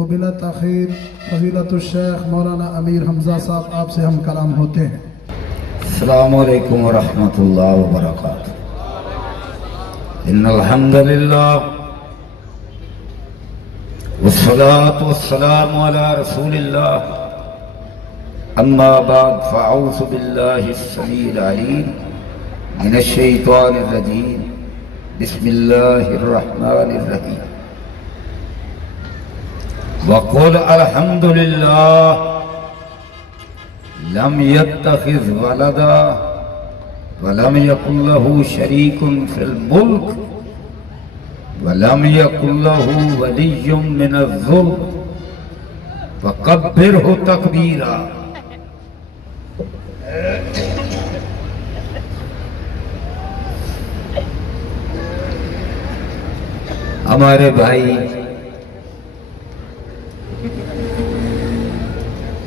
تو بلا تاخیر فضیلت الشیخ مولانا امیر حمزہ صاحب آپ سے ہم کلام ہوتے ہیں۔ السلام علیکم ورحمۃ اللہ وبرکاتہ۔ ان الحمد للہ والصلاة والسلام علی رسول اللہ، اما بعد فاعوذ باللہ السمیع العلیم من الشیطان الرجیم، بسم اللہ الرحمن الرحیم۔ وقل الحمد للہ لم يتخذ ولدا ولم يكن له شريك في الملك ولم يكن له ولي من الذل وكبره تكبيرا۔ ہمارے بھائی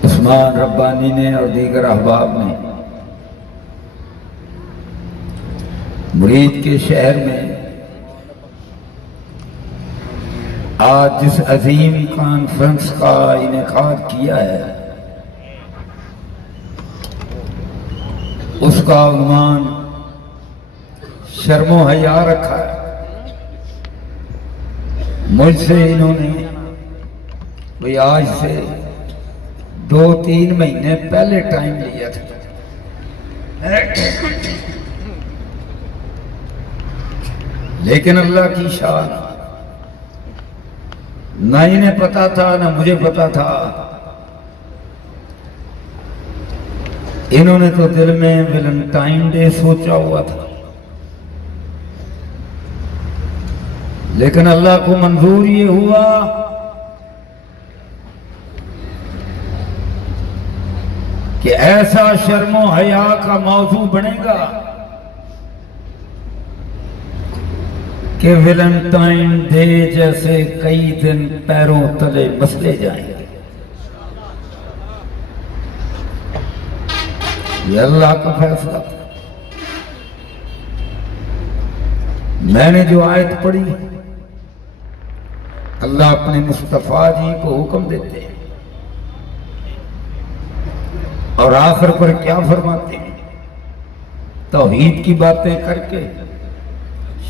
عثمان ربانی نے اور دیگر احباب نے مرید کے شہر میں آج جس عظیم کانفرنس کا انعقاد کیا ہے، اس کا عنوان شرم و حیا رکھا ہے۔ مجھ سے انہوں نے کوئی آج سے 2-3 مہینے پہلے ٹائم لیا تھا، لیکن اللہ کی شان، نہ انہیں پتا تھا نہ مجھے پتا تھا۔ انہوں نے تو دل میں ویلنٹائن ڈے سوچا ہوا تھا، لیکن اللہ کو منظور یہ ہوا کہ ایسا شرم و حیا کا موضوع بنے گا کہ ویلنٹائن ڈے جیسے کئی دن پیروں تلے مسلے جائیں گے۔ یہ اللہ کا فیصلہ تھا۔ میں نے جو آیت پڑھی، اللہ اپنے مصطفیٰ جی کو حکم دیتے ہیں اور آخر پر کیا فرماتے ہیں؟ توحید کی باتیں کر کے،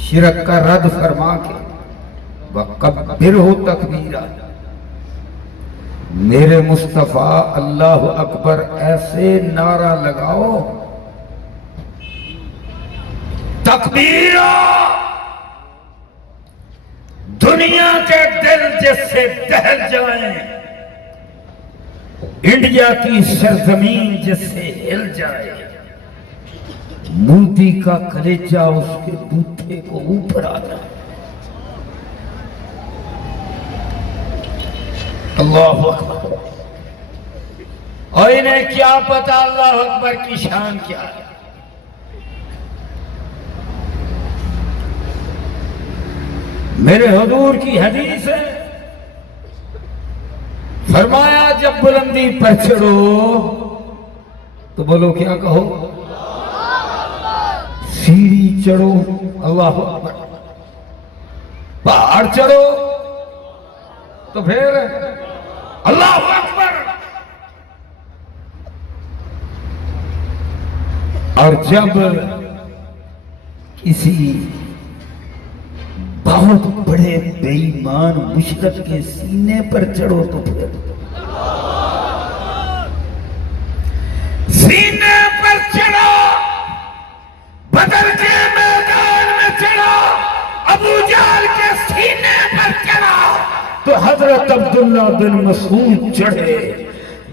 شرک کا رد فرما کے، وَكَبِّرْهُ تَكْبِيرًا۔ میرے مصطفیٰ اللہ اکبر ایسے نعرہ لگاؤ، تکبیرہ، دنیا کے دل جس سے دہل جائیں، انڈیا کی سرزمین جس سے ہل جائے، موتی کا کلیجہ اس کے بوتھے کو اوپر آ جائے۔ اللہ اکبر۔ اور انہیں کیا پتا اللہ اکبر کی شان کیا ہے؟ میرے حضور کی حدیث ہے، فرمایا جب بلندی پر چڑھو تو بولو کیا کہو؟ سیڑھی چڑھو اللہ اکبر، پہاڑ چڑھو تو پھر اللہ اکبر، اور جب کسی بہت بڑے بے ایمان مشرک کے سینے پر چڑھو تو پھر سینے پر چڑھو، بدر کے میدان میں چڑھو، ابو جہل کے سینے پر چڑھا تو حضرت عبداللہ بن مسعود چڑھے،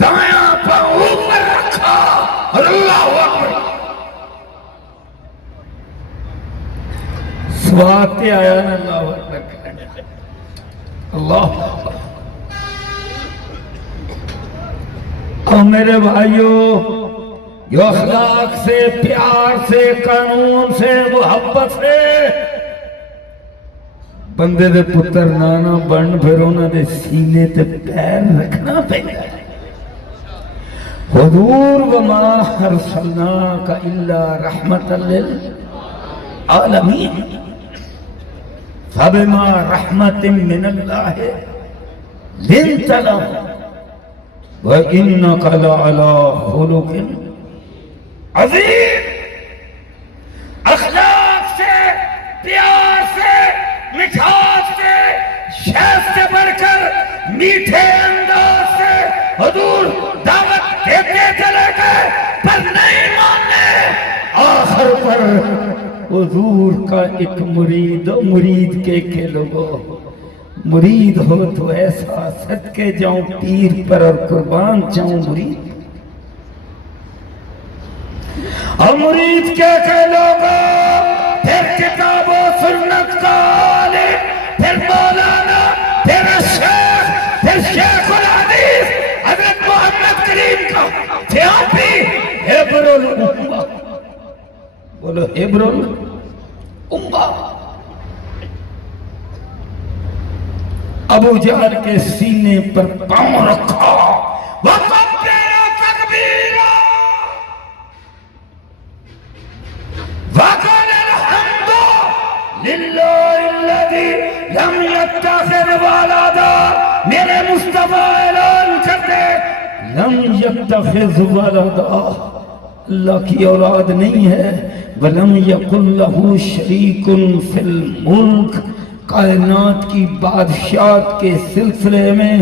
دایاں پر اوپر رکھا اور اللہ اکبر سواتے آیا نا، اللہ اکبر، اللہ اکبر۔ اور میرے بھائیوں، جو اخلاق سے، پیار سے، قانون سے، محبت سے بندے دے پتر نانا بن، پھر انہوں نے سینے تے پیر رکھنا پہ گئے۔ حضور وما ارسلناک الا رحمتا للعالمین فبما رحمت من اللہ لنت له وإنك لعلى خلق عظیم. اخلاق سے، پیار سے، مٹھاس سے، شیف سے بڑھ کر میٹھے انداز سے حضور دعوت دیتے چلے گئے پر نہیں ماننے. آخر پر حضور کا ایک مرید کے لوگوں، مرید ہو تو ایسا صدقے جاؤں پیر پر اور قربان جاؤں مرید. اور مرید کے لوگوں، پھر کتاب و سنت کا عالم، پھر مولانا، پھر شیخ، پھر شیخ الحدیث حضرت محمد کریم کا تھیاپی حبر الامہ. بولو حبر الامہ. ابو جہل کے سینے پر پاؤں رکھا، وَكَبِّرُ تَكْبِيرًا وَقَالَ الْحَمْدُ لِلَّهِ الَّذِي لَمْ يَتَّخِذْ وَلَدًا. میرے مصطفیٰ اعلان کرتے لم يَتَّخِذْ وَلَدًا، اللہ کی اولاد نہیں ہے. وَلَمْ يَكُنْ لَهُ شَرِيكٌ فِي الْمُلْكِ، کائنات کی بادشاہت کے سلسلے میں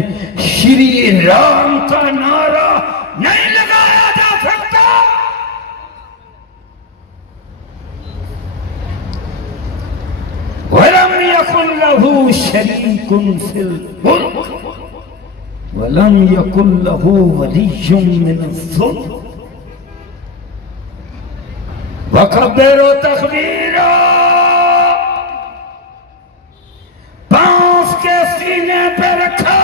شری رام کا نعرہ نہیں لگایا جا سکتا. وَلَمْ يَكُنْ لَهُ شَرِيكٌ فِي الْمُلْكِ وَلَمْ يَكُنْ لَهُ وَلِيٌّ مِّنَ الذُّلِّ وَكَبِّرُ تَكْبِيرًا. پاؤں کے سینے پہ رکھا،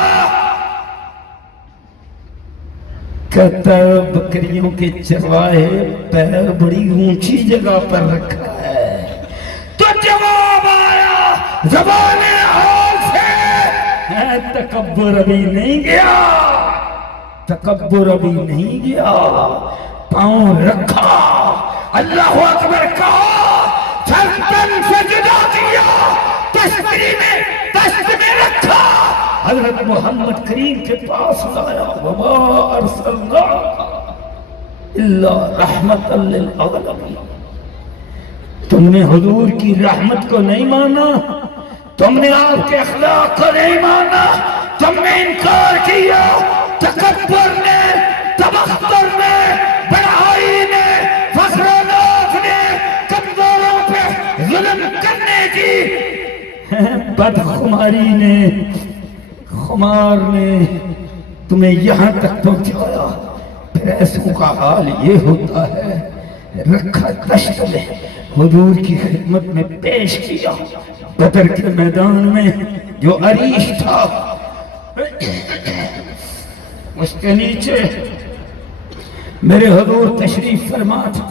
کہتا ہے بکریوں کے چرواہے پیر بڑی اونچی جگہ پر رکھا ہے. تو جواب آیا زبان حال سے، تکبر ابھی نہیں گیا، تکبر ابھی نہیں گیا. پاؤں رکھا، اللہ اکبر کہا، سرتن سے جدا کیا، تشت میں رکھا، حضرت محمد کریم کے پاس لایا. وَمَا أَرْسَلْنَاكَ إِلَّا رَحْمَةً لِلْعَالَمِينَ. تم نے حضور کی رحمت کو نہیں مانا، تم نے آپ کے اخلاق کو نہیں مانا، تم نے انکار کیا. تکبر نے، تبختر نے، بڑائی نے، فخر و ناز نے، کمزوروں پہ ظلم کرنے کی، بدخماری نے، خمار نے تمہیں یہاں تک پہنچایا. پھر ایسوں کا حال یہ ہوتا ہے، رکھا دشت میں، حضور کی خدمت میں پیش کیا. بدر کے میدان میں جو عریش تھا اس کے نیچے میرے حضور تشریف فرما تھا.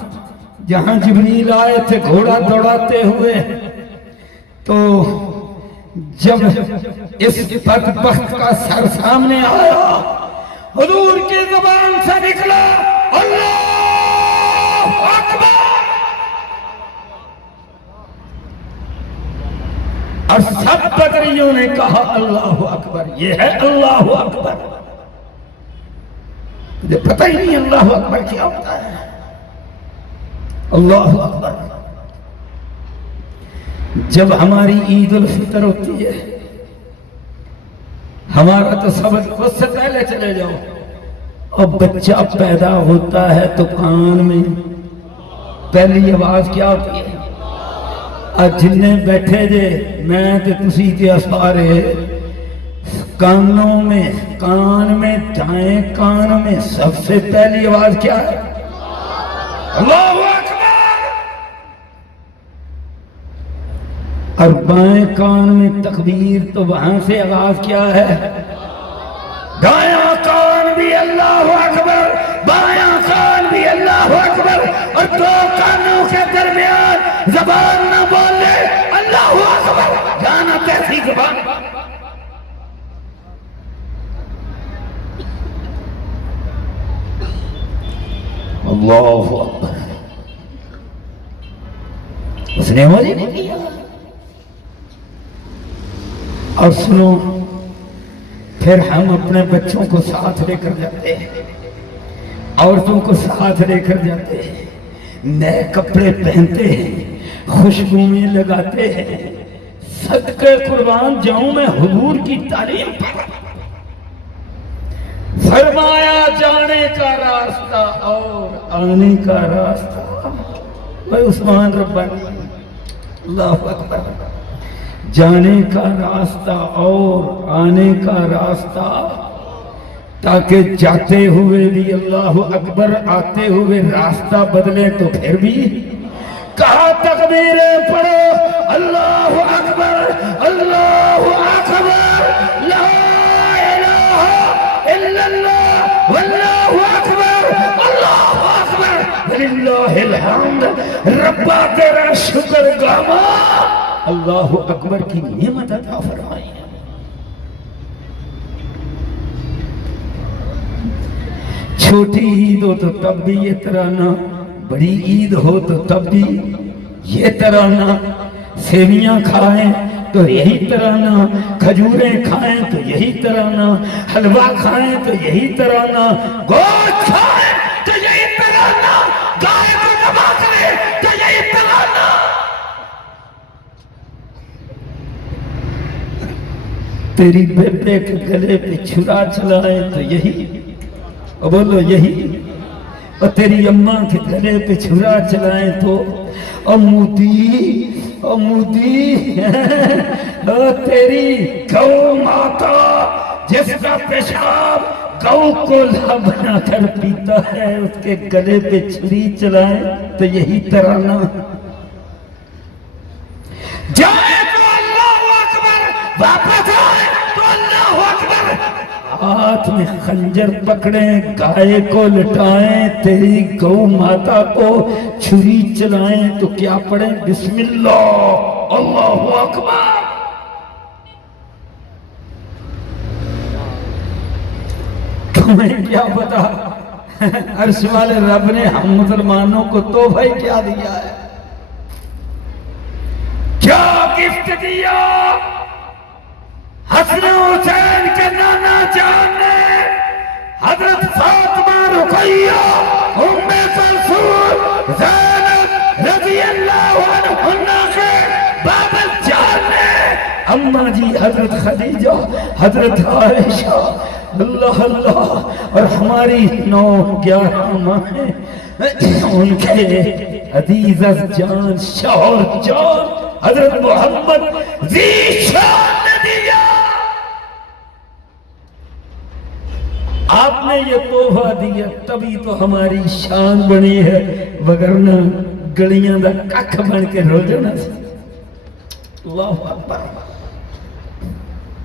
جہاں جبریل آئے تھے گھوڑا دوڑاتے ہوئے، تو جب اس بدبخت کا سر سامنے آیا، حضور کی زبان سے نکلا اللہ اکبر، اور سب بدریوں نے کہا اللہ اکبر. یہ ہے اللہ اکبر. مجھے پتہ ہی نہیں اللہ اکبر کیا ہوتا ہے. اللہ اکبر. جب ہماری عید الفطر ہوتی ہے، ہمارا تو سبق خود سے پہلے چلے جاؤ، اور بچہ پیدا ہوتا ہے تو کان میں پہلی آواز کیا ہوتی ہے؟ اور جنہیں بیٹھے جے میں تے تسی تے سارے کانوں میں، کان میں، دائیں کان میں سب سے پہلی آواز کیا ہے؟ اللہ اکبر. اور بائیں کان میں تکبیر، تو وہاں سے آواز کیا ہے؟ دایاں کان بھی اللہ اکبر، بایاں کان بھی اللہ اکبر، اور دو کانوں کے درمیان زبان نہ بولے اللہ اکبر. جانا کیسی زبان؟ اللہ اکبر. اس نے مجھے نہیں کیا. اور سنو، پھر ہم اپنے بچوں کو ساتھ لے کر جاتے ہیں، عورتوں کو ساتھ لے کر جاتے ہیں، نئے کپڑے پہنتے ہیں، خوشبوئیں لگاتے ہیں۔ صدقے قربان جاؤں میں حضور کی تعلیم پر، فرمایا جانے کا راستہ اور آنے کا راستہ۔ بھائی عثمان ربانی، اللہ اکبر، جانے کا راستہ اور آنے کا راستہ، تاکہ جاتے ہوئے بھی اللہ اکبر، آتے ہوئے راستہ بدلے تو پھر بھی کہا تکبیریں پڑھو، اللہ اکبر، اللہ اکبر، لا الہ الا اللہ، واللہ اکبر، اللہ اکبر، وللہ الحمد۔ ربا تیرا شکر گاما، اللہ اکبر کی نعمت عطا فرمائی ہے۔ چھوٹی عید ہو تو تب بھی یہ ترانہ، بڑی عید ہو تو تب بھی یہ ترانہ، سیویاں کھائیں تو یہی ترانہ، کھجوریں کھائیں تو یہی ترانہ، حلوہ کھائیں تو یہی ترانہ، گوشت کھائیں تو یہی ترانہ، گائے کو ذبح کریں تو یہی ترانہ۔ تیری بیٹے کے گلے پہ چھرا چلائیں تو یہی، بولو یہی، اور تیری اماں کے گلے پہ چھرا چلائیں تو امودی، امودی، اور تیری گو ماتا جس کا پیشاب گو کو لا بنا کر پیتا ہے، اس کے گلے پہ چھری چلائیں تو یہی ترانہ۔ جائے تو اللہ اکبر، واپس آئے تو اللہ اکبر، ہاتھ میں خنجر پکڑیں، گائے کو لٹائیں، تیری گو ماتا کو چھری چلائیں تو کیا پڑھیں؟ بسم اللہ، اللہ اکبر۔ تمہیں کیا پتا عرش والے رب نے ہم مسلمانوں کو تحفہ کیا دیا ہے، کیا گفٹ دیا؟ حسن حسین کے نانا جان نے حضرت فاطمہ رقیہ ام کلثوم زینب رضی اللہ عنہا کے بابا جان نے، اماں جی حضرت خدیجہ، حضرت عائشہ، اللہ اللہ، اور ہماری 9-11 ماہیں ان کے عزیز جان، شوہر جان حضرت محمد ذیشان نے دیا۔ آپ نے یہ تحفہ دیا تبھی تو ہماری شان بنی ہے، وگرنہ گلیاں دا ککھ بن کے رو جانا سی۔ اللہ اکبر،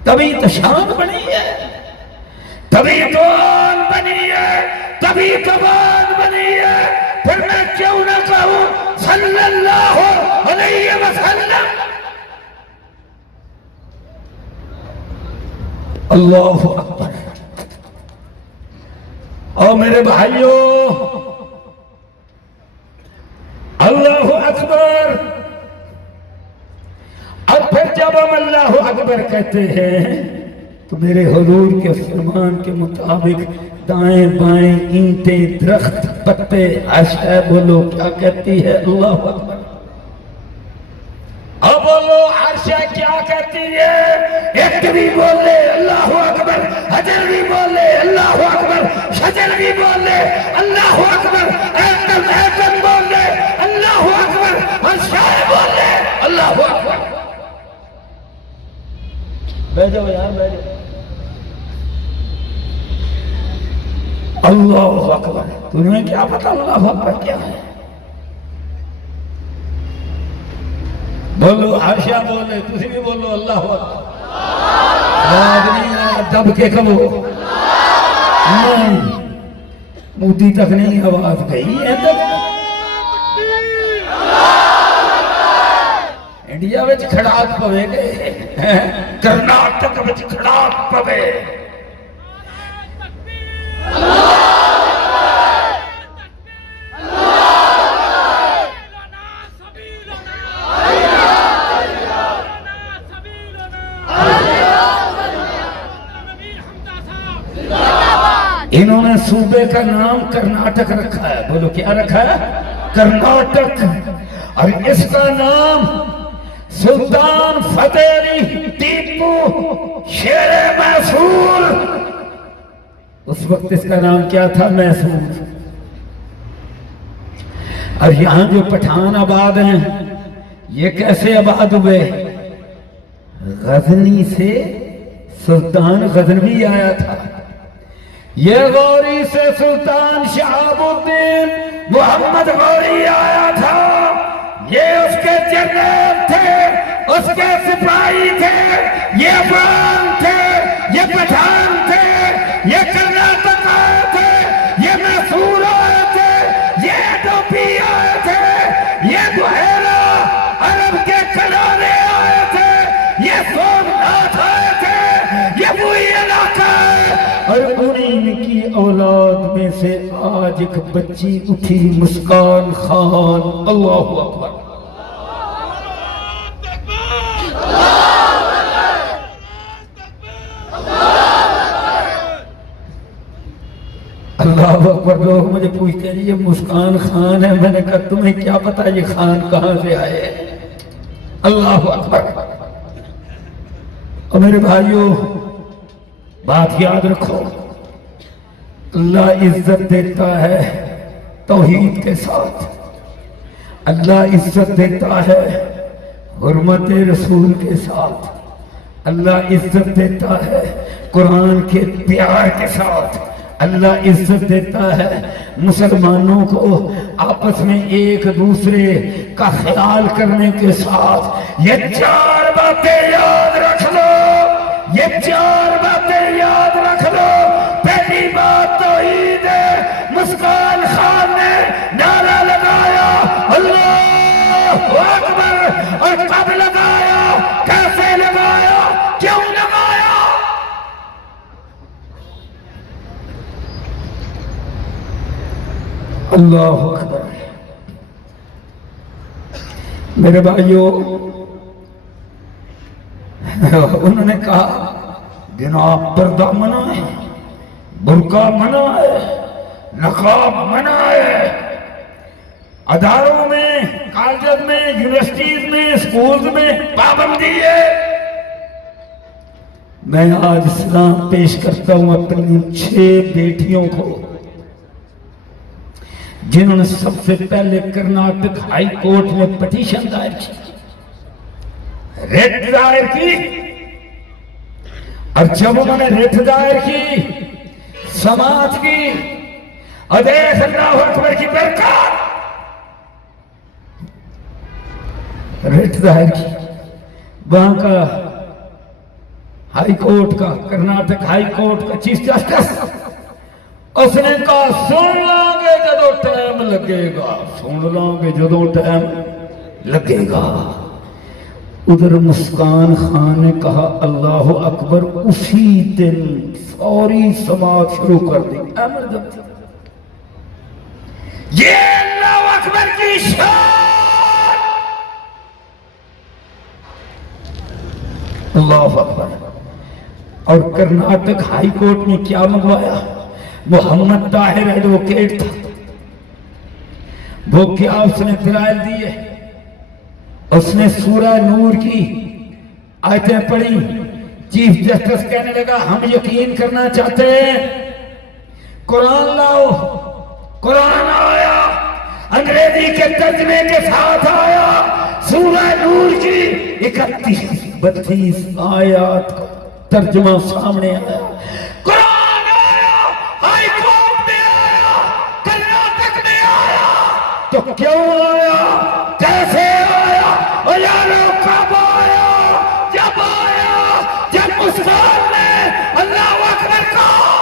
تبھی تو شان بنی ہے، تبھی تو آن بنی ہے، تبھی تو بان بنی ہے۔ پھر میں کیوں نہ کہوں صلی اللہ علیہ وسلم۔ اللہ اکبر۔ اور میرے بھائیوں، اللہ اکبر، اور پھر جب ہم اللہ اکبر کہتے ہیں تو میرے حضور کے فرمان کے مطابق دائیں بائیں اینٹیں، درخت، پتے، عرش ہے، بولو کیا کہتی ہے؟ اللہ اکبر۔ اب بولو عرش کیا کہتی ہے؟ ایک بھی بولے اللہ اکبر، حجر بھی بولے اللہ اکبر، شجر بھی بولے اللہ اکبر، ایٹم ایٹم بولے اللہ اکبر، اور شاہ بولے اللہ اکبر۔ بیٹھ جاؤ یار، بیٹھ جاؤ۔ اللہ اکبر، تمہیں کیا پتا اللہ اکبر کیا ہے؟ بولو عائشہ بولے، تسی بھی بولو اللہ اکبر۔ آواز نہیں آیا، دب کے کہو۔ نہیں، مودی تک نہیں آواز گئی ہے تک۔ انڈیا وچ کھڑاک پوے گئے، کرناٹک وچ کھڑاک پوے۔ انہوں نے صوبے کا نام کرناٹک رکھا ہے. بولو کیا رکھا ہے؟ کرناٹک. اور اس کا نام سلطان فتح علی ٹیپو شیر میسور، اس وقت اس کا نام کیا تھا؟ میسور. اور یہاں جو پٹھان آباد ہیں یہ کیسے آباد ہوئے؟ غزنی سے سلطان غزنوی آیا تھا. یہ غوری سے سلطان شہاب الدین محمد غوری آیا تھا. یہ اس کے جنرل تھے، اس کے سپاہی تھے، یہ افغان تھے، یہ پٹھان تھے، یہ کرناٹک آئے تھے، یہ میسور آئے تھے، یہ ڈوبی آئے تھے، یہ بحیرہ عرب کے کنارے آئے تھے، یہ سومناتھ آئے تھے، یہ وہی علاقہ ہے. اور انہی کی اولاد میں سے آج ایک بچی اٹھی، مسکان خان. اللہ اکبر. اللہ اکبر. لوگ مجھے پوچھتے ہیں یہ مسکان خان ہے. میں نے کہا تمہیں کیا پتا یہ خان کہاں سے آئے؟ اللہ اکبر. اور میرے بھائیوں بات یاد رکھو، اللہ عزت دیتا ہے توحید کے ساتھ. اللہ عزت دیتا ہے حرمت رسول کے ساتھ. اللہ عزت دیتا ہے قرآن کے پیار کے ساتھ. اللہ عزت دیتا ہے مسلمانوں کو آپس میں ایک دوسرے کا خیال کرنے کے ساتھ. یہ چار باتیں یاد رکھ لو، یہ چار باتیں یاد رکھ لو. پہلی بات توحید ہے. مسکان خان نے نعرہ لگایا اللہ اکبر. اور کب لگایا؟ کیسے لگایا؟ کیوں لگایا؟ اللہ اکبر. میرے بھائیوں انہوں نے کہا جناب پردہ منع ہے، برقع منع ہے، نقاب منع ہے. اداروں میں، کالجز میں، یونیورسٹیز میں، اسکولز میں پابندی ہے. میں آج سلام پیش کرتا ہوں اپنی 6 بیٹیوں کو جنہوں نے سب سے پہلے کرناٹک ہائی کورٹ میں پٹیشن دائر کی، ریٹ دائر کی. اور جب انہوں نے ریٹ دائر کی، سماعت کی، اور دیکھ اللہ اکبر کی برکات، ریٹ دائر کی. وہاں کا ہائی کورٹ کا، کرناٹک ہائی کورٹ کا چیف جسٹس، اس نے کہا سن لیں گے جدو ٹائم لگے گا، سن لیں گے جدو ٹائم لگے گا. ادھر مسکان خان نے کہا اللہ اکبر. اسی دن فوری سماعت شروع کر دی. یہ اللہ اکبر کی شان. اللہ اکبر. اور کرناٹک ہائی کورٹ نے کیا منگوایا؟ محمد طاہر ایڈوکیٹ تھا، وہ کیا اس نے دلائل دیے؟ اس نے سورہ نور کی آیتیں پڑھی. چیف جسٹس کہنے لگا ہم یقین کرنا چاہتے ہیں، قرآن لاؤ. قرآن آیا، انگریزی کے ترجمے کے ساتھ آیا. سورہ نور کی 31-32 آیات کا ترجمہ سامنے آیا. قرآن آیا، ہائی کورٹ میں آیا، کرناٹک میں آیا. تو کیوں آیا؟ کیسے آیا؟ اور یارو کب آیا؟ جب آیا جب مسکان نے اللہ اکبر کہا.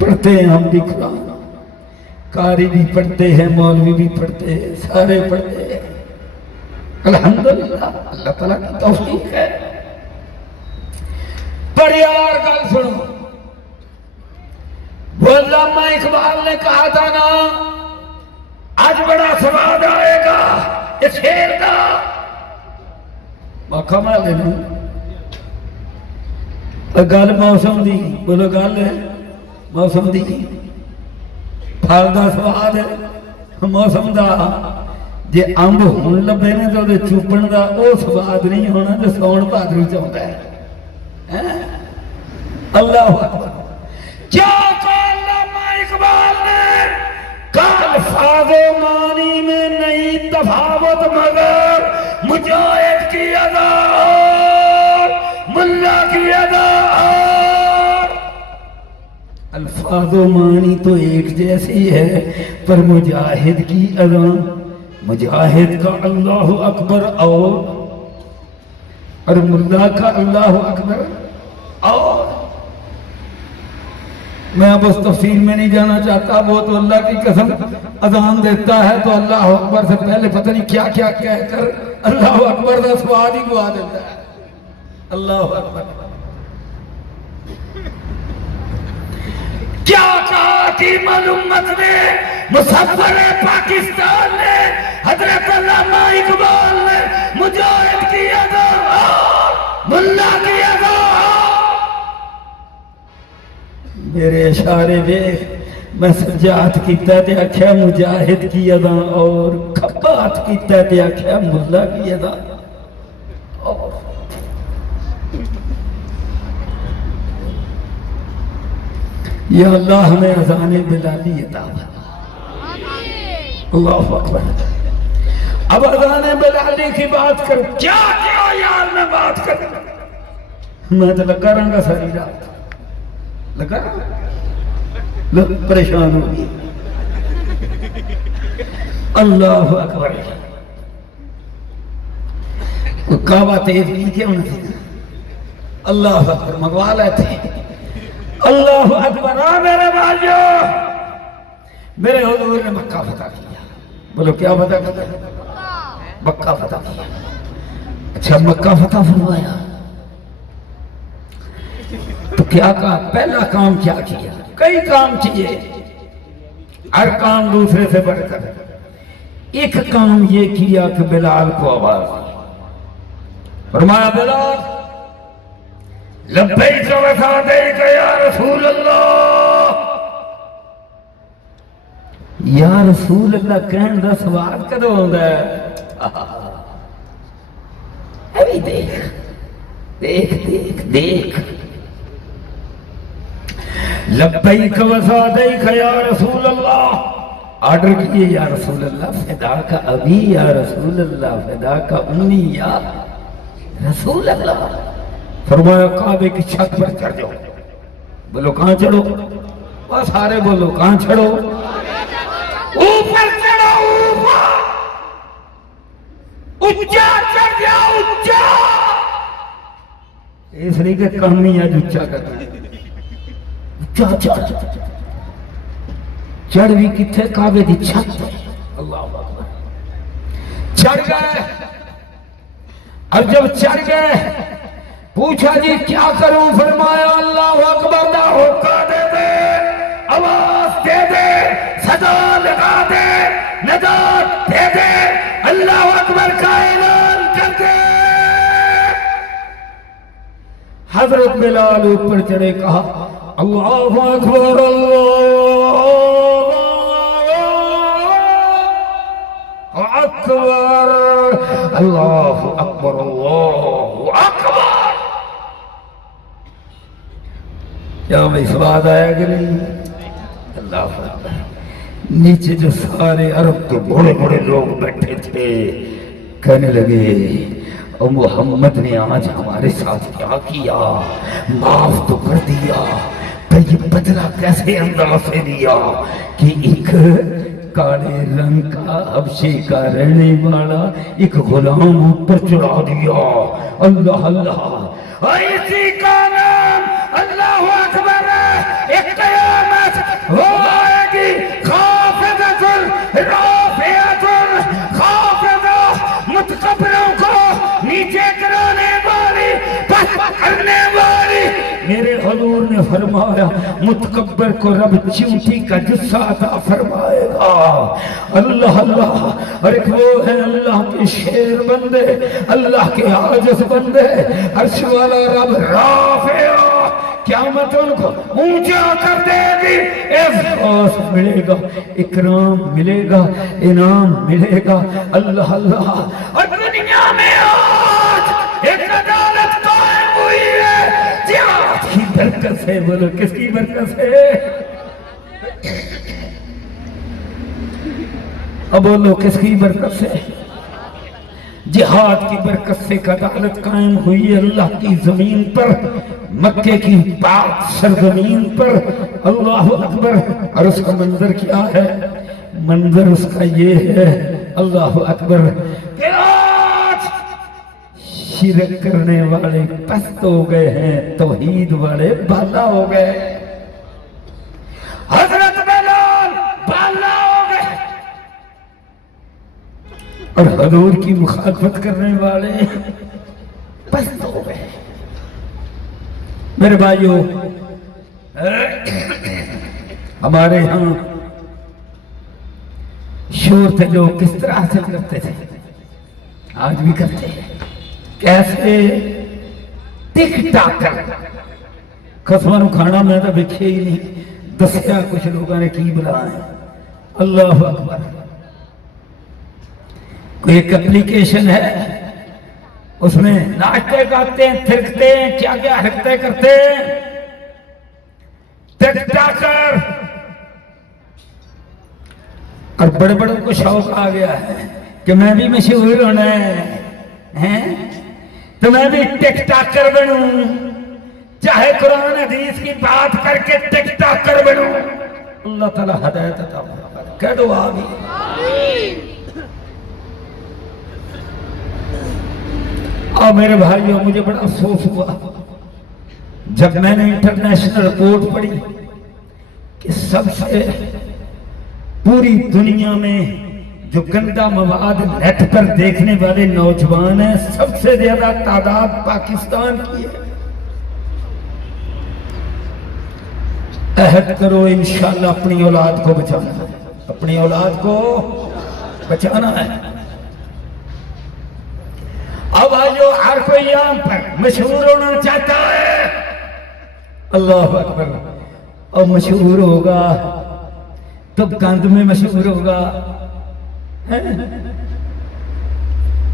پڑھتے ہیں ہم بھی قرآن، قاری بھی پڑھتے ہیں، مولوی بھی پڑھتے ہیں، سارے پڑھتے ہیں. الحمدللہ اللہ تعالیٰ کی توفیق ہے. پر یار گل سنو، وہ علامہ اقبال نے کہا تھا نا آج بڑا سواد آئے گا اس شعر کا. آخا والے گل موسم دی بولو گل ہے موسم دی پھل دا سواد موسم دا جے امب ہون لبے نے تو دے چوپن دا او سواد نہیں ہونا جو سون بھادرو چاہتا ہے اللہ اکبر کیا کہا علامہ اقبال نے کہا الفاظ و معنی میں نہیں تفاوت مگر مجاہد کی ادا اور ملا کی ادا اور الفاظ و معنی تو ایک جیسی ہے پر مجاہد کی ادا مجاہد کا اللہ اکبر اور ملا کا اللہ اکبر اور میں اب اس تفصیل میں نہیں جانا چاہتا وہ تو اللہ کی قسم اذان دیتا ہے تو اللہ اکبر سے پہلے پتہ نہیں کیا کیا کہہ کر اللہ اکبر کا سواد ہی گوا دیتا ہے اللہ اکبر کیا کہا تیمن امت نے مصور پاکستان نے حضرت علامہ اقبال نے مجاہد کی ادا ملا کی ادا میرے اشارے دیکھ میں سجاد کیتا تے آکھیا مجاہد کی ادا اور کھپات کیتا تے آکھیا ملا کی ادا یا اللہ ہمیں اذان بلالی عطا فرما اللہ اکبر اب اذان بلالی کی بات کر کیا یار میں بات کر میں تو لگا رہا گا ساری رات لگا لوگ پریشان ہو گئی اللہ اکبر کعبہ تیز کی کیا ہونا تھی اللہ اکبر منگوا لیتے اللہ اکبر میرے بھائیو میرے حضور نے مکہ فتح کیا بولو کیا فتح کیا مکہ فتح کیا اچھا مکہ فتح فرمایا تو کیا کہا پہلا کام کیا کیا کئی کام کیے ہر کام دوسرے سے بڑھ کر ایک کام یہ کیا کہ بلال کو آواز فرمایا بلال لبیک و سعدیک یا رسول اللہ یا رسول اللہ کہن دا سواد کدو ہوندہ ہے ابھی دیکھ دیکھ دیکھ دیکھ لبیک و سعدیک یا رسول اللہ آرڈر کیے یا رسول اللہ فدا کا ابھی یا رسول اللہ فدا کا امی یا رسول اللہ فرمایا کعبے کی چھت پر چڑھ جاؤ بولو کہاں چڑھو وہ سارے بولو کہاں چڑھو اوپر چڑھو اوپر اچھا چڑھ جاؤ اچھا اس لیے کہ کہانی آج اچھا کرنا اچھا چڑھ چڑھ بھی کتھے کعبے کی چھت اللہ اکبر چڑھ گئے اور جب چڑھ گئے پوچھا جی کیا کروں فرمایا اللہ اکبر دا ہوکا دے دے آواز دے دے صدا لگا دے نجات دے دے اللہ اکبر کا اعلان کر دے حضرت بلال اوپر چڑھے کہا اللہ اکبر اللہ اکبر اللہ اکبر اللہ اکبر کیا میں سواد آیا کہ نہیں اللہ اکبر نیچے جو سارے عرب کے بڑے بڑے لوگ بیٹھے تھے کہنے لگے اور محمد نے آج ہمارے ساتھ کیا کیا معاف تو کر دیا پر یہ بدلہ کیسے انداز سے دیا کہ ایک کالے رنگ کا حبشے کا رہنے والا ایک غلام اوپر چڑھا دیا اللہ اللہ ایسی کا نام اللہ اکبر ایک قیامت ہو آئے گی خافضۃ رافعۃ خافضہ متکبروں کو نیچے کرانے والی پس کرنے والی میرے حضور نے نے فرمایا متکبر کو رب چیونٹی کا جسہ عطا فرمائے گا۔ اللہ اللہ، اور ایک وہ ہے اللہ کے شیر بندے، اللہ کے عاجز بندے، عرش والا رب رافع، قیامت ان کو اونچا کر دے گی، اعزاز ملے گا، اکرام ملے گا، انعام ملے گا۔ اللہ اللہ، اور دنیا میں آج ایک عدالت قائم ہوئی ہے جہاد کی برکت سے۔ بولو کس کی برکت سے؟ اب بولو کس کی برکت سے؟ جہاد کی برکت سے عدالت قائم ہوئی ہے اللہ کی زمین پر، مکے کی پاک سرزمین پر۔ اللہ اکبر، اور اس کا منظر کیا ہے؟ منظر اس کا یہ ہے، اللہ اکبر، کہ آج شرک کرنے والے پست ہو گئے ہیں، توحید والے بالا ہو گئے۔ حضرت بلال بالا ہو گئے اور حضور کی مخالفت کرنے والے پست ہو گئے۔ میرے بھائیو، ہمارے ہاں شور تھے لوگ کس طرح حاصل کرتے تھے، آج بھی کرتے ہیں۔ کیسے؟ ٹک ٹاک کر قسموں کھانا میں تو بکھے ہی نہیں، دسیا کچھ لوگوں نے کی بلائیں۔ اللہ اکبر، کوئی ایک اپلیکیشن ہے، اس میں ناچتے گاتے ہیں، تھرکتے ہیں، کیا کیا حرکتیں کرتے ہیں، ٹک ٹاکر، اور بڑے بڑوں کو شوق آ گیا ہے کہ میں بھی مشہور ہونا ہے، تو میں بھی ٹک ٹاکر بنوں، چاہے قرآن حدیث کی بات کر کے ٹک ٹاکر بنوں۔ اللہ تعالیٰ ہدایت عطا فرمائے، کہہ دو آمین۔ اور میرے بھائیوں، مجھے بڑا افسوس ہوا جب میں نے انٹرنیشنل رپورٹ پڑھی کہ سب سے پوری دنیا میں جو گندا مواد نیٹ پر دیکھنے والے نوجوان ہیں، سب سے زیادہ تعداد پاکستان کی ہے۔ عہد کرو انشاءاللہ اپنی اولاد کو بچانا، اپنی اولاد کو بچانا ہے۔ اب آجو، ہر کوئی یہاں پر مشہور ہونا چاہتا ہے، اللہ اکبر، اور مشہور ہوگا تو گند میں مشہور ہوگا،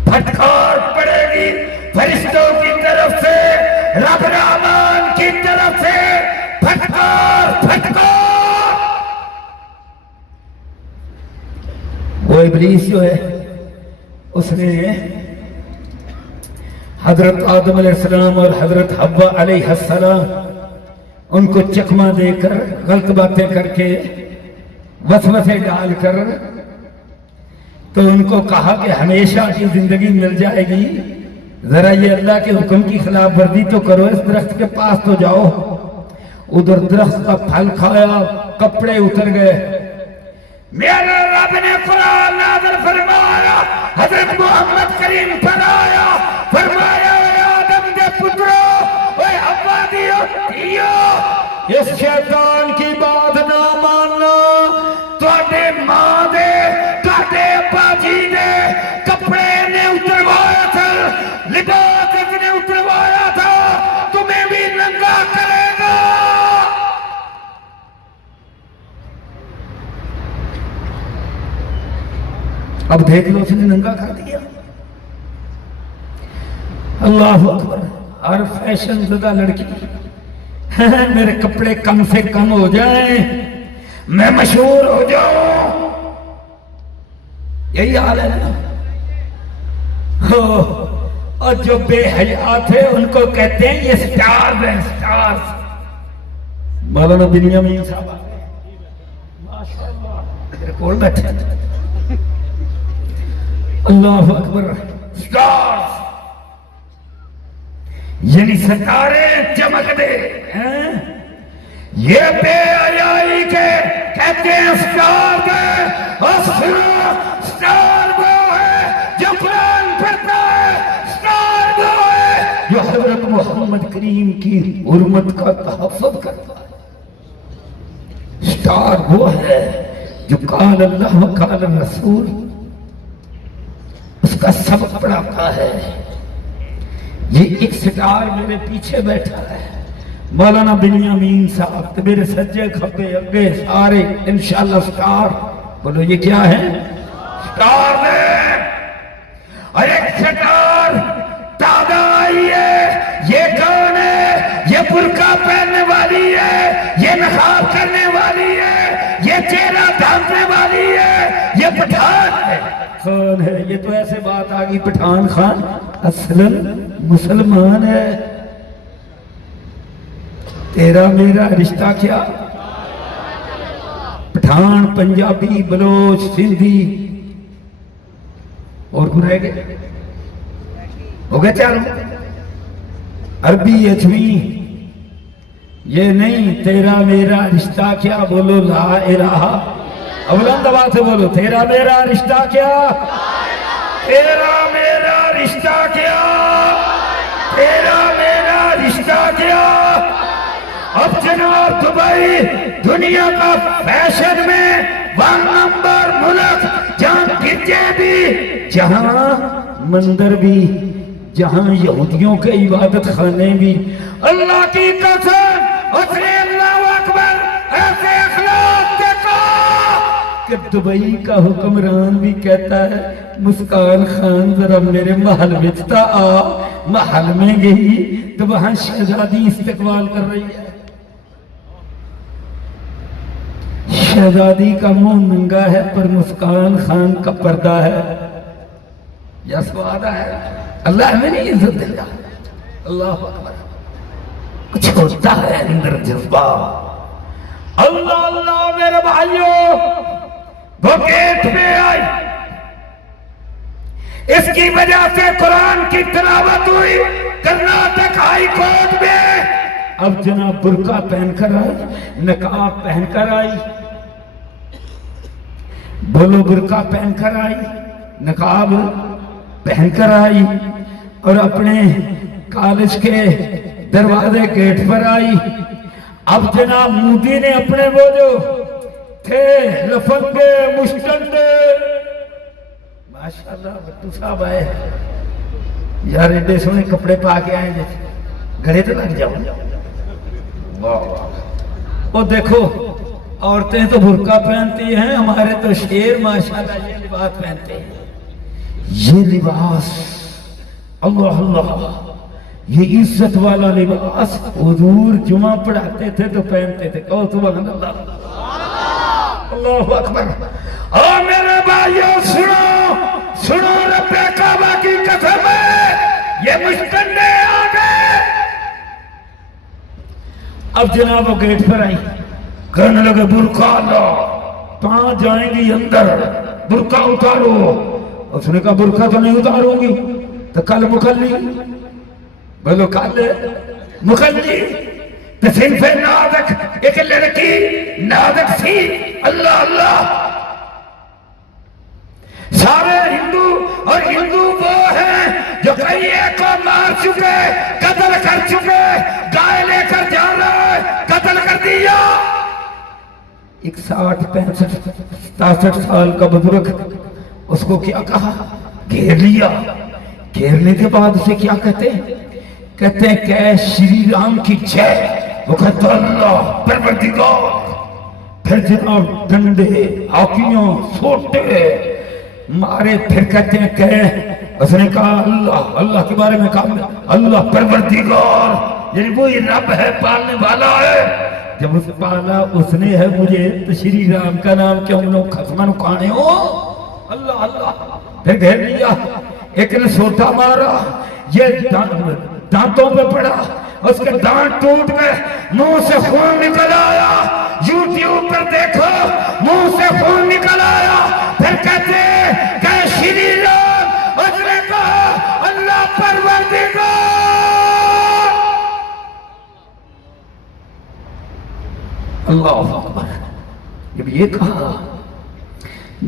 پھٹکار پڑے گی فرشتوں کی طرف سے، رب رحمان کی طرف سے، پھٹکار پھٹکار۔ وہ ابلیس جو ہے، اس نے حضرت آدم علیہ السلام اور حضرت حوا علیہ السلام ان کو چکمہ دے کر، غلط باتیں کر کے، وسوسے ڈال کر، تو ان کو کہا کہ ہمیشہ کی زندگی مل جائے گی، ذرا یہ اللہ کے حکم کی خلاف ورزی تو کرو، اس درخت کے پاس تو جاؤ۔ ادھر درخت کا پھل کھایا، کپڑے اتر گئے۔ میرے رب نے قرآن نازل فرمایا، حضرت محمد کریم پر آیا، فرمایا اے آدم دے پترو، اے حوا دیو، اس شیطان کی بات نہ ماننا، تواڈے ماں دے، تواڈے ابا جی دے کپڑے نے اتروایا تھا، لباس نے اتروایا تھا، تمہیں بھی ننگا کرے گا۔ اب دیکھ لو، اس نے ننگا کر دیا۔ اللہ اکبر، ہر فیشن زدہ لڑکی، میرے کپڑے کم سے کم ہو جائیں، میں مشہور ہو جاؤں، یہی حال ہے نا۔ اور جو بے حیا تھے ان کو کہتے ہیں یہ سٹارز ہیں، سٹارز۔ مولانا بنیامین صاحب آ گئے، ماشاءاللہ، میرے کول بیٹھے۔ اللہ اکبر، سٹارز یعنی ستارے چمک دے، یہ بے حیائی کے کہتے ہیں سٹارز ہے۔ اور سنو، سٹار وہ ہے جو قرآن پڑھتا ہے، سٹار وہ ہے جو حضرت حضرت محمد کریم کی حرمت کا تحفظ کرتا ہے۔ سٹار وہ ہے جو قال اللہ و قال الرسول اس کا سبق پڑھاتا ہے۔ یہ ایک سٹار میرے پیچھے بیٹھا ہے، مولانا بنیامین صاحب، تو میرے سجے کھبے اگے سارے انشاءاللہ سٹار۔ بولو یہ کیا ہے؟ سٹار ہے۔ اور ایک سٹار دادا آئی ہے، یہ کون ہے؟ یہ برقع پہننے والی ہے، یہ نقاب کرنے والی ہے، یہ چہرہ ڈھانپنے والی ہے، یہ پٹھان ہے۔ کون ہے؟ یہ تو ایسے بات آ گئی، پٹھان خان اصلاً مسلمان ہے۔ تیرا میرا رشتہ کیا؟ پٹھان، پنجابی، بلوچ، سندھی اور کو رہ گئے؟ ہو گئے چاروں؟ عربی، اجمی، یہ نہیں۔ تیرا میرا رشتہ کیا؟ بولو لا الہ، بلند آواز سے بولو، تیرا میرا رشتہ کیا؟ تیرا میرا رشتہ کیا؟ تیرا میرا رشتہ کیا؟ اب جناب دبئی دنیا کا فیشن میں 1 نمبر ملک، جہاں گرجے بھی، جہاں مندر بھی، جہاں یہودیوں کے عبادت خانے بھی۔ اللہ کی قسم، اس نے اللہ اکبر ایسے اخلاق دیکھا کہ دبئی کا حکمران بھی کہتا ہے مسکان خان ذرا میرے محل وچتا آ۔ محل میں گئی تو وہاں شہزادی استقبال کر رہی ہے، شہزادی کا منہ ننگا ہے پر مسکان خان کا پردہ ہے۔ یا سوادہ ہے، اللہ ہمیں نہیں عزت دیتا۔ اللہ اکبر، کچھ ہوتا ہے اندر جذبہ۔ اللہ اللہ میرے بھائیوں، وہ گیٹ میں آئی، اس کی وجہ سے قرآن کی تلاوت ہوئی کرناٹک ہائی کورٹ میں۔ اب جناب برقع پہن کر آئی، نقاب پہن کر آئی، بولو برقع پہن کر آئی، نقاب پہن کر آئی، اور اپنے کالج کے دروازے گیٹ پر آئی۔ اب جناب مودی نے اپنے وہ جو تھے لفنگے مشتندے، ماشاءاللہ بٹو صاحب آئے یار، ایڈے سونے کپڑے پا کے آئے جیسے گھڑے تو لگ جاؤ۔ وہ دیکھو عورتیں تو برقع پہنتی ہیں، ہمارے تو شیر ماشاءاللہ یہ لباس پہنتے ہیں۔ یہ لباس اللہ اللہ، یہ عزت والا لباس حضور جمعہ پڑھاتے تھے تو پہنتے تھے۔ کہو سبحان اللہ، اللہ اکبر۔ اور میرے بھائیوں سنو سنو، رب کعبہ کی قسم ہے، یہ مشتندے آ گئے۔ اب جناب وہ گیٹ پر آئی، کہنے لگے برقع لا، کہاں جائیں گی اندر، برقع اتارو۔ اس نے کہا برقع تو نہیں اتاروں گی، تو کل مکلی، بولو کل مکلی، تو صنف نازک ایک لڑکی نازک سی، اللہ اللہ۔ سارے ہندو، اور ہندو وہ ہیں جو کئی کو مار چکے، قتل کر چکے، گائے لے کر جا رہا ہے، قتل کر دیا۔ ایک 60 65 67 سال کا بزرگ، اس کو کیا کہا؟ گھیر لیا۔ گھیرنے کے بعد اسے کیا کہتے ہیں؟ کہتے ہیں کہ شری رام کی جے۔ وہ کہتا اللہ پروردگار۔ پھر جناب ڈنڈے، ہاتھیوں، سوٹے مارے، پھر کہتے ہیں کہ اس نے کہا اللہ، اللہ کے بارے میں کہا اللہ پروردگار، یعنی وہی رب ہے، پالنے والا ہے۔ جب اس پالا اس نے ہے مجھے، تو شری رام کا نام کیا ہم لوگ ختمہ نکانے ہو؟ اللہ اللہ۔ پھر گھیر لیا، ایک نے سوٹا مارا، یہ دانتوں پہ پڑا، اس کے دانت ٹوٹ گئے، منہ سے خون نکل آیا۔ یوٹیوب پر دیکھو، منہ سے خون نکل آیا۔ پھر کہتے کہ شری رام، اس نے کہا اللہ پروردگار۔ اللہ اکبر۔ جب یہ کہا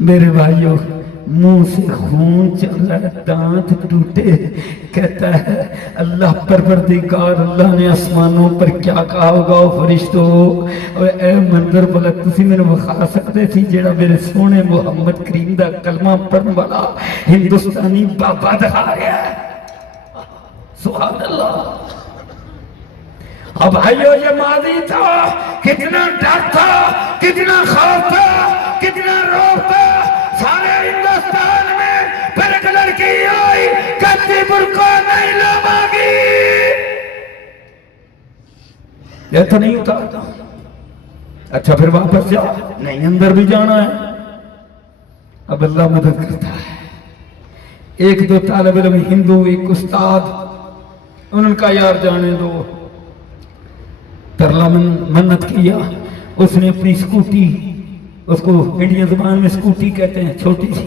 میرے بھائیوں، منہ سے خون چل رہا ہے، دانت ٹوٹے، کہتا ہے اللہ پروردگار اللہ نے آسمانوں پر کیا کہا ہوگا او فرشتو، اور اے منظر بلا تسی میں نے بخا سکتے تھی جیڑا میرے سونے محمد کریم دا کلمہ پڑھن والا ہندوستانی بابا دکھا گیا ہے. سبحان اللہ. اب بھائیو یہ ماضی تھا، کتنا ڈر تھا، کتنا خوف تھا، کتنا روب تھا. سارے ہندوستان میں پھر ایک لڑکی آئی کہتی برقع نہیں لواں گی. یہ تو نہیں اتارتا. اچھا پھر واپس جا، نہیں اندر بھی جانا ہے. اب اللہ مدد کرتا ہے. ایک دو طالب علم ہندو، ایک استاد، ان کا یار جانے دو، ترلا منت کیا. اس نے اپنی سکوٹی، اس کو انڈین زبان میں سکوٹی کہتے ہیں، چھوٹی سی،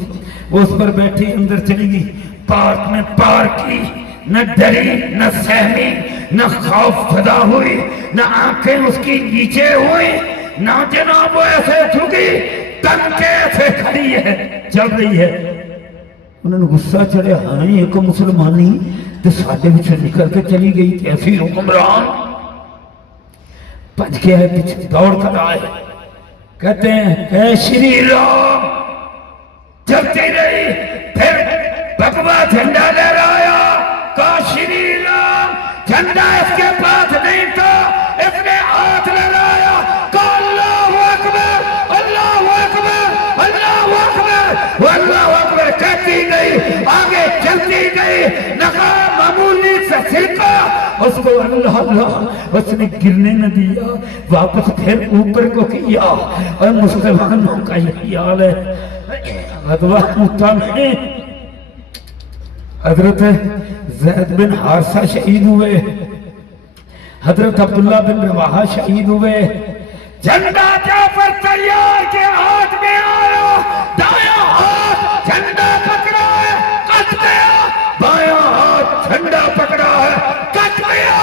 وہ اس پر بیٹھی اندر چلی گئی. پارک میں پارک کی، نہ ڈری نہ سہمی، نہ خوف زدہ ہوئی، نہ آنکھیں اس کی نیچے ہوئی، نہ جناب وہ ایسے جھکی، تن کے ایسے کھڑی ہے، چل رہی ہے. انہوں نے غصہ چڑھے، ہاں یہ کو مسلمانی تو ساڈے میں سے نکل کے چلی گئی تھی ایسی حکمران. بچ گیا ہے، پیچھے دوڑ کر آئے، کہتے ہیں اے شری رام. چلتی رہی، پھر بھگوا جھنڈا لہرایا، کہا شری رام. جھنڈا اس کے پاس نہیں تھا، اس نے ہاتھ لہرایا، کہا اللہ اکبر اللہ اکبر اللہ اکبر اللہ اکبر. کہتی گئی، آگے چلتی گئی، نہ معمولی سے سرکا اس کو اللہ اللہ، اس نے گرنے نہ دیا، واپس پھر اوپر کو کیا. اور مسلمانوں کا یہی حال ہے. غزوہ مؤتہ میں حضرت زید بن حارثہ شہید ہوئے، حضرت عبداللہ بن رواحہ شہید ہوئے. جھنڈا جعفر تیار کے ہاتھ میں آیا، دایاں ہاتھ جھنڈا پکڑا ہے، کٹ گیا. بایاں ہاتھ جھنڈا پکڑا ہے، کٹ گیا.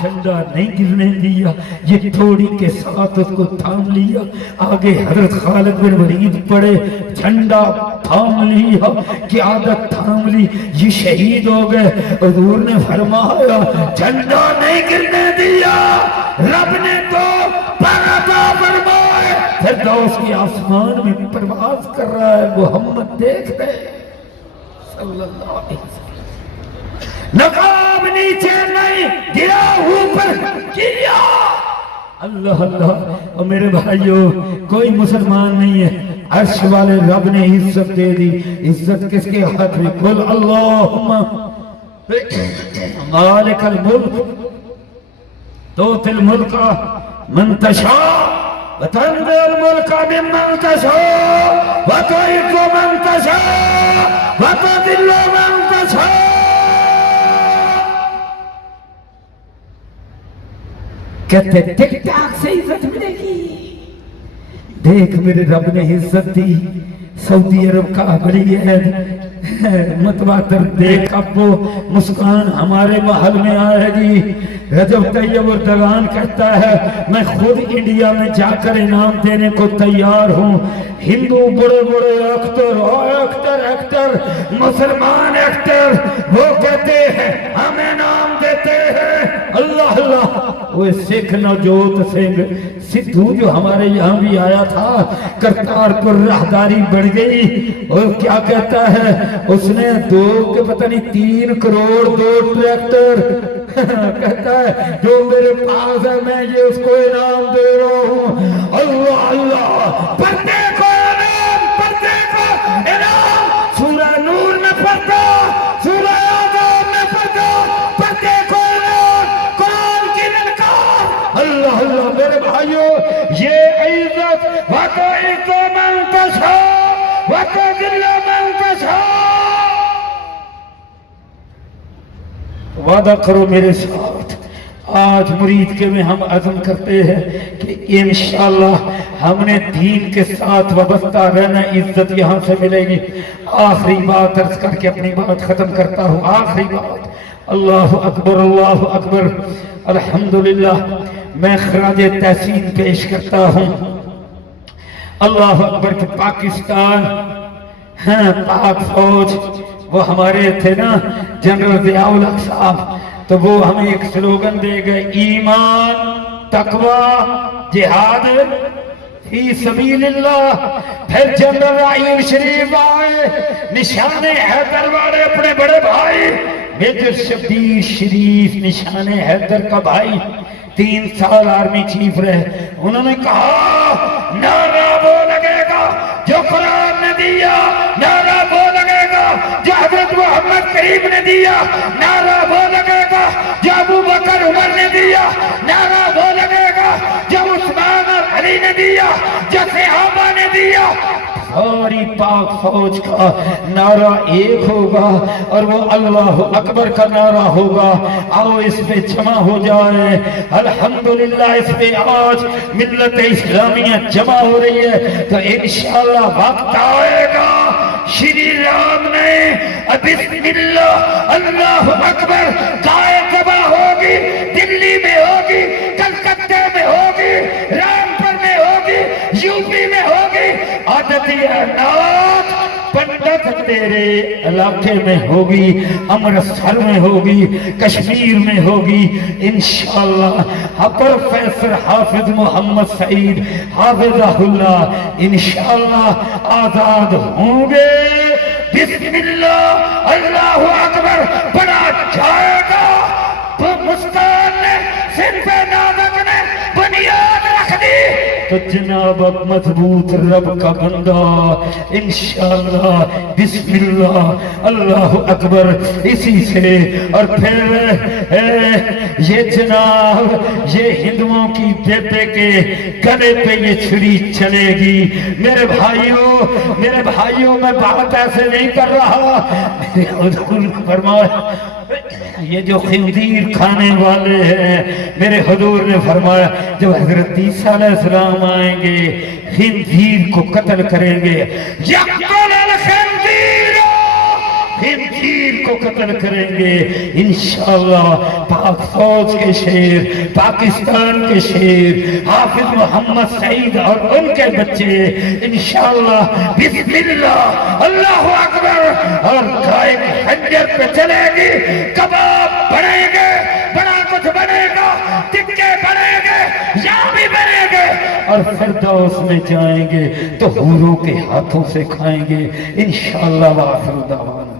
جھنڈا نہیں گرنے دیا، یہ تھوڑی کے ساتھ اس کو تھام لیا. آگے حضرت خالد بن ولید پڑے، جھنڈا تھام لیا، قیادت تھام لی، یہ شہید ہو گئے. حضور نے فرمایا جھنڈا نہیں گرنے دیا، رب نے تو پر عطا فرمائے. فردوس کی آسمان میں پرواز کر رہا ہے، محمد دیکھ رہے صلی اللہ علیہ وسلم. نقاب نیچے نہیں گرا، اوپر کیا. اللہ اللہ. اور میرے بھائیو کوئی مسلمان نہیں ہے، عرش والے رب نے عزت دے دی. عزت کس کے ہاتھ میں؟ قل اللہم مالک الملک تؤتی الملک من تشاء وتنزع الملك ممن تشاء وتعز من تشاء وتذل من تشاء. کہتے ٹک ٹاک سے عزت ملے گی. دیکھ میرے رب نے عزت دی. سعودی عرب کا بڑی عید متواتر، دیکھ اب وہ مسکان ہمارے محل میں آئے گی. رجب طیب اردگان کہتا ہے میں خود انڈیا میں جا کر انعام دینے کو تیار ہوں. ہندو بڑے بڑے ایکٹر مسلمان ایکٹر وہ کہتے ہیں ہم انعام دیتے ہیں. اللہ اللہ. وہ سکھ نوجوت سنگھ سدھو جو ہمارے یہاں بھی آیا تھا، کرتارپور راہداری بڑھ گئی. اور کیا کہتا ہے اس نے 2 کے پتہ نہیں 3 کروڑ 2 ٹریکٹر کہتا ہے جو میرے پاس ہے میں یہ اس کو انعام دے رہا ہوں. اللہ اللہ. پردے کو انعام، پردے کو انعام. سورہ نور میں پڑھتا، سورہ آدم میں پڑھتا، پردے کو انعام، قرآن کی للکار. اللہ اللہ. میرے بھائیو یہ عزت وَتُعِزُّ مَن تَشَاءُ وَتُذِلُّ مَن تَشَاءُ. وعدہ کرو میرے ساتھ. آج مرید کے میں ہم عزم کرتے ہیں کہ انشاءاللہ ہم نے دین کے ساتھ وابستہ رہنا. عزت یہاں سے ملے گی. آخری بات عرض کر کے اپنی بات ختم کرتا ہوں. آخری بات. اللہ اکبر اللہ اکبر. الحمدللہ. میں خراج تحسین پیش کرتا ہوں. اللہ اکبر کہ پاکستان ہاں پاک فوج وہ ہمارے تھے نا جنرل ضیاء الحق صاحب، تو وہ ہمیں ایک سلوگن دے گئے، ایمان، تقوی، جہاد فی سبیل اللہ۔ پھر جنرل رحیم شریف آئے، نشان حیدر والے اپنے بڑے بھائی میجر شبیر شریف نشان حیدر کا بھائی 3 سال آرمی چیف رہے، انہوں نے کہا نعرہ وہ لگے گا جو قرآن نے دیا، نعرہ وہ لگے گا جو حضرت محمد کریم نے دیا، نعرہ وہ لگے گا جو ابو بکر عمر نے دیا، نعرہ وہ لگے گا جو عثمان اور علی نے دیا، جو صحابہ نے دیا۔ ساری پاک فوج کا نعرہ ایک ہوگا اور وہ اللہ اکبر کا نعرہ ہوگا۔ آؤ اس پہ جمع ہو جائے، الحمدللہ اس پہ آج ملت اسلامیہ جمع ہو رہی ہے، تو انشاءاللہ وقت آئے گا شری رام نے بسم اللہ اللہ اکبر گائے ذبح ہوگی، دلی میں ہوگی، کلکتہ میں ہوگی، رامپور میں ہوگی، یو پی میں ہوگی، نات پنڈت تیرے علاقے میں ہوگی، امرتسر میں ہوگی، کشمیر میں ہوگی انشاءاللہ۔ پروفیسر حافظ محمد سعید حافظہ اللہ انشاءاللہ آزاد ہوں گے۔ بسم اللہ اللہ اکبر بڑا جائے گا۔ مسکان نے سن پہ نازک نے بنیاد رکھ دی تو جناب مضبوط رب کا بندہ انشاءاللہ۔ بسم اللہ اللہ اکبر اسی سے۔ اور پھر یہ جناب یہ ہندوؤں کی بیٹے کے گلے پہ یہ چھری چلے گی۔ میرے بھائیوں میں بات ایسے نہیں کر رہا، میرے حضور نے فرمایا یہ جو خنزیر کھانے والے ہیں، میرے حضور نے فرمایا جب حضرت عیسیٰ علیہ السلام آئیں گے خنزیر کو قتل کریں گے، یقتل الخنزیر، خنزیر کو قتل کریں گے انشاءاللہ۔ پاک فوج کے شیر، پاکستان کے شیر حافظ محمد سعید اور ان کے بچے انشاءاللہ۔ بسم اللہ اللہ اکبر۔ اور گائے کے خنجر پہ چلے گی، کباب بنیں گے، بڑا کچھ بنے گا، ٹکے بنیں گے، یا بھی بنیں گے، اور فردوس میں جائیں گے تو حوروں کے ہاتھوں سے کھائیں گے انشاءاللہ۔ وآخر دعوانا